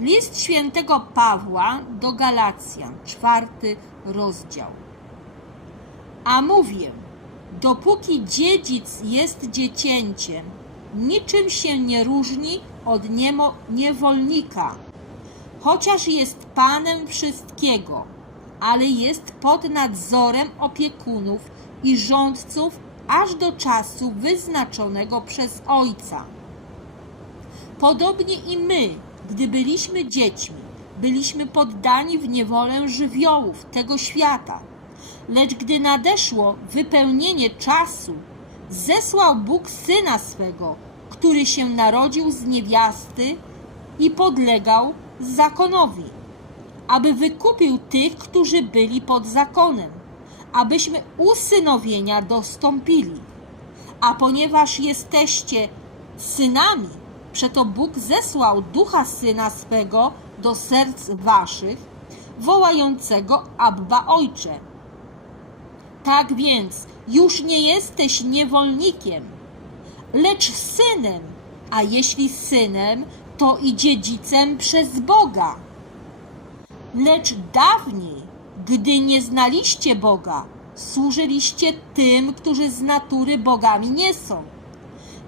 List świętego Pawła do Galacjan, czwarty rozdział. A mówię, dopóki dziedzic jest dziecięciem, niczym się nie różni od niemo, niewolnika, chociaż jest panem wszystkiego, ale jest pod nadzorem opiekunów i rządców aż do czasu wyznaczonego przez ojca. Podobnie i my, gdy byliśmy dziećmi, byliśmy poddani w niewolę żywiołów tego świata. Lecz gdy nadeszło wypełnienie czasu, zesłał Bóg syna swego, który się narodził z niewiasty i podlegał zakonowi, aby wykupił tych, którzy byli pod zakonem, abyśmy usynowienia dostąpili. A ponieważ jesteście synami, przeto Bóg zesłał ducha syna swego do serc waszych, wołającego Abba Ojcze. Tak więc już nie jesteś niewolnikiem, lecz synem, a jeśli synem, to i dziedzicem przez Boga. Lecz dawniej, gdy nie znaliście Boga, służyliście tym, którzy z natury bogami nie są.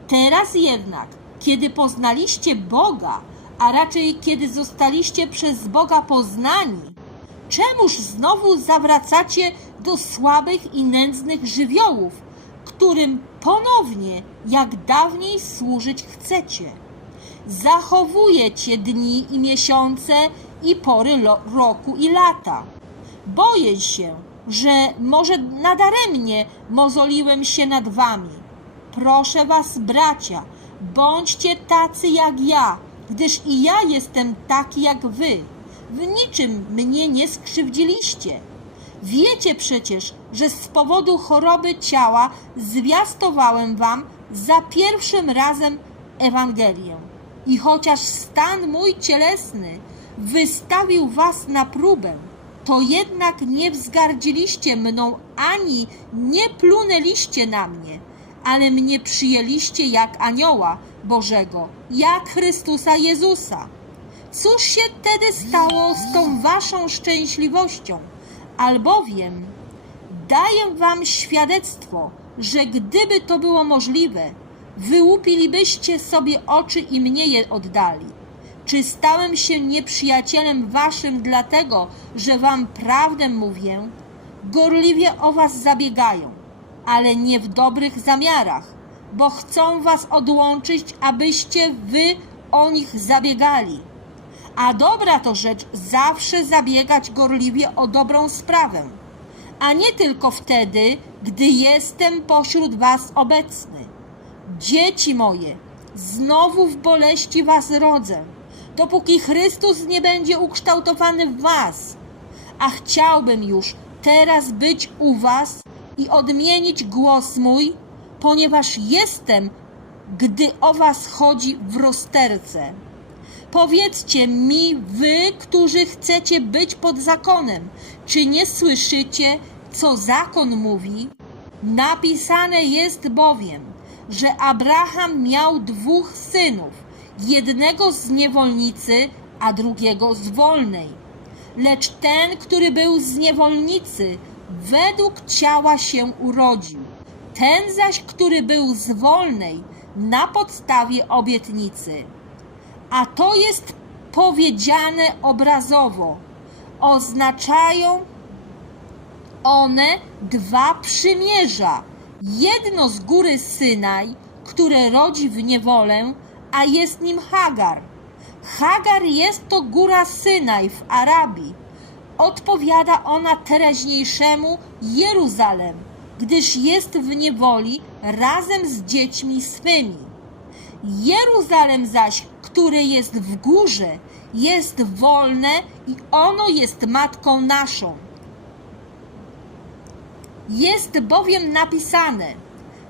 Teraz jednak, kiedy poznaliście Boga, a raczej kiedy zostaliście przez Boga poznani, czemuż znowu zawracacie do słabych i nędznych żywiołów, którym ponownie, jak dawniej służyć chcecie? Zachowujecie dni i miesiące i pory roku i lata. Boję się, że może nadaremnie mozoliłem się nad wami. Proszę was, bracia, bądźcie tacy jak ja, gdyż i ja jestem taki jak wy. W niczym mnie nie skrzywdziliście. Wiecie przecież, że z powodu choroby ciała zwiastowałem wam za pierwszym razem Ewangelię. I chociaż stan mój cielesny wystawił was na próbę, to jednak nie wzgardziliście mną ani nie plunęliście na mnie, ale mnie przyjęliście jak anioła Bożego, jak Chrystusa Jezusa. Cóż się wtedy stało z tą waszą szczęśliwością? Albowiem daję wam świadectwo, że gdyby to było możliwe, wyłupilibyście sobie oczy i mnie je oddali. Czy stałem się nieprzyjacielem waszym dlatego, że wam prawdę mówię? Gorliwie o was zabiegają, ale nie w dobrych zamiarach, bo chcą was odłączyć, abyście wy o nich zabiegali. A dobra to rzecz zawsze zabiegać gorliwie o dobrą sprawę, a nie tylko wtedy, gdy jestem pośród was obecny. Dzieci moje, znowu w boleści was rodzę, dopóki Chrystus nie będzie ukształtowany w was. A chciałbym już teraz być u was i odmienić głos mój, ponieważ jestem, gdy o was chodzi w rozterce. Powiedzcie mi, wy, którzy chcecie być pod zakonem, czy nie słyszycie, co zakon mówi? Napisane jest bowiem, że Abraham miał dwóch synów, jednego z niewolnicy, a drugiego z wolnej. Lecz ten, który był z niewolnicy, według ciała się urodził. Ten zaś, który był z wolnej, na podstawie obietnicy a to jest powiedziane obrazowo. Oznaczają one dwa przymierza. Jedno z góry Synaj, które rodzi w niewolę, a jest nim Hagar. Hagar jest to góra Synaj w Arabii. Odpowiada ona teraźniejszemu Jeruzalem, gdyż jest w niewoli razem z dziećmi swymi. Jeruzalem zaś, które jest w górze, jest wolne i ono jest matką naszą. Jest bowiem napisane: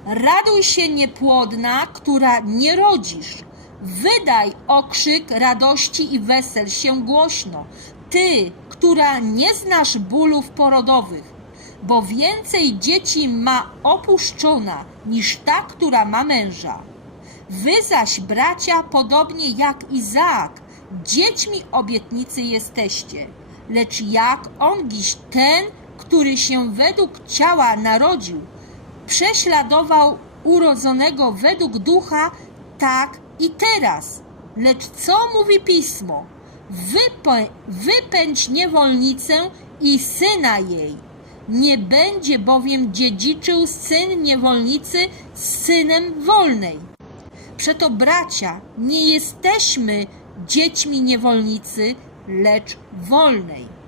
Raduj się niepłodna, która nie rodzisz. Wydaj okrzyk radości i wesel się głośno, ty, która nie znasz bólów porodowych, bo więcej dzieci ma opuszczona niż ta, która ma męża. Wy zaś, bracia, podobnie jak Izaak, dziećmi obietnicy jesteście, lecz jak ongiś ten, który się według ciała narodził, prześladował urodzonego według ducha, tak i teraz. Lecz co mówi pismo? Wypę- wypędź niewolnicę i syna jej. Nie będzie bowiem dziedziczył syn niewolnicy z synem wolnej. Przeto, bracia, nie jesteśmy dziećmi niewolnicy, lecz wolnej.